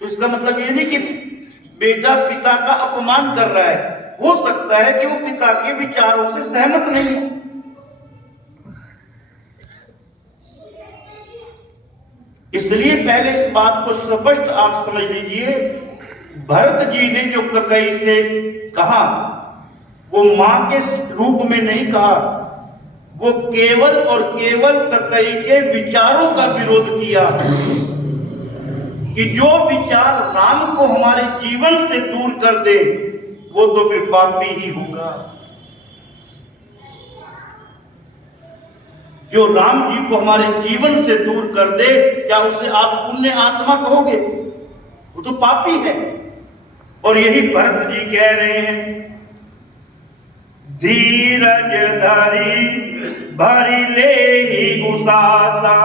तो इसका मतलब ये नहीं कि बेटा पिता का अपमान कर रहा है, हो सकता है कि वो पिता के विचारों से सहमत नहीं हो। इसलिए पहले इस बात को स्पष्ट आप समझ लीजिए, भरत जी ने जो ककई से कहा वो मां के रूप में नहीं कहा, वो केवल और केवल ककई के विचारों का विरोध किया कि जो विचार राम को हमारे जीवन से दूर कर दे वो तो फिर पापी ही होगा। जो राम जी को हमारे जीवन से दूर कर दे, क्या उसे आप पुण्य आत्मा कहोगे? वो तो पापी है। और यही भरत जी कह रहे हैं, धीरज धरी भरी ले ही उसासा,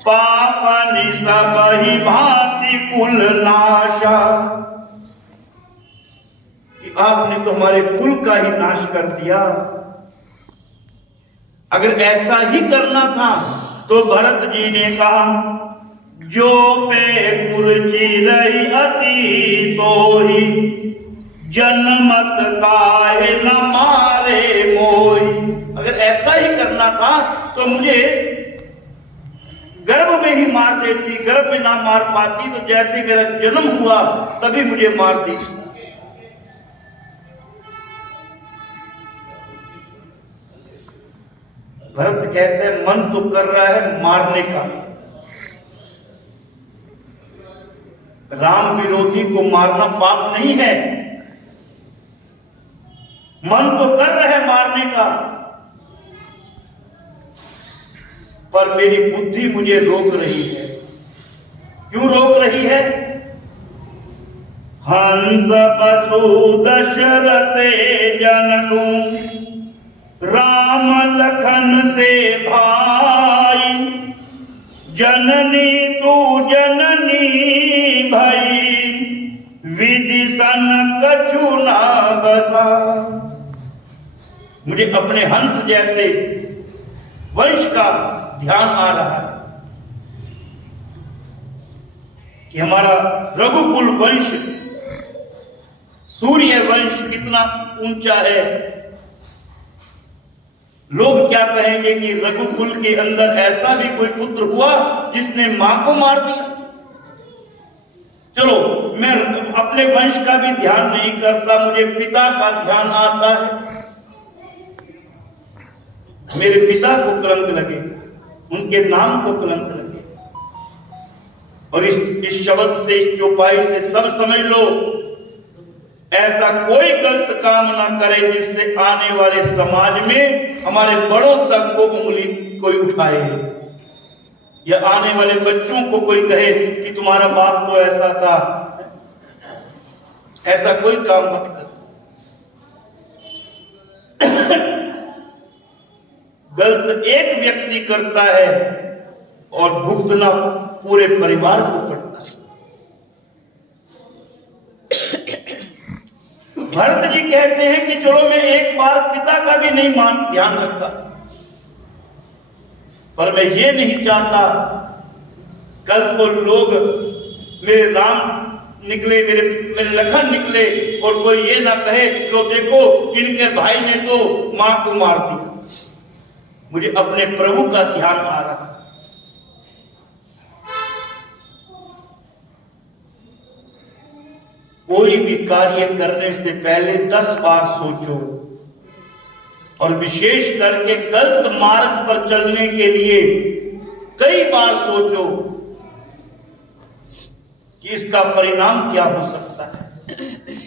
पापनि सब ही भांति कुल नाशा। कि आपने तो हमारे कुल का ही नाश कर दिया। अगर ऐसा ही करना था तो भरत जी ने कहा, जो पे कुर्ची रही अति तो ही, जन्मत काहे न मारे मोही। अगर ऐसा ही करना था तो मुझे गर्भ में ही मार देती, गर्भ में ना मार पाती तो जैसे मेरा जन्म हुआ तभी मुझे मार दी। भरत कहते हैं मन तो कर रहा है मारने का, राम विरोधी को मारना पाप नहीं है। मन तो कर रहा है मारने का, पर मेरी बुद्धि मुझे रोक रही है। क्यों रोक रही है? हंस बसु दशरथे जननु, राम लखन से भाई, जननी तू जननी भई, विधि सन कछु ना बसा। मुझे अपने हंस जैसे वंश का ध्यान आ रहा है कि हमारा रघुकुल वंश, सूर्य वंश कितना ऊंचा है। लोग क्या कहेंगे कि रघुकुल के अंदर ऐसा भी कोई पुत्र हुआ जिसने मां को मार दिया। चलो, मैं अपने वंश का भी ध्यान नहीं करता, मुझे पिता का ध्यान आता है। मेरे पिता को कलंक लगे, उनके नाम को कलंक लगे। और इस शब्द से, इस चौपाई से सब समझ लो, ऐसा कोई गलत काम ना करे जिससे आने वाले समाज में हमारे बड़ों तक को उंगली कोई उठाए, या आने वाले बच्चों को कोई कहे कि तुम्हारा बाप तो ऐसा था। ऐसा कोई काम मत कर। गलत एक व्यक्ति करता है और भुगतना पूरे परिवार को पड़ता है। भरत जी कहते हैं कि चलो मैं एक बार पिता का भी नहीं ध्यान रखता, पर मैं ये नहीं चाहता कल को लोग मेरे राम निकले, मेरे लखन निकले और कोई ये ना कहे लो देखो इनके भाई ने तो मां को मार दिया। मुझे अपने प्रभु का ध्यान आ रहा है। कोई भी कार्य करने से पहले 10 बार सोचो, और विशेष करके गलत मार्ग पर चलने के लिए कई बार सोचो कि इसका परिणाम क्या हो सकता है।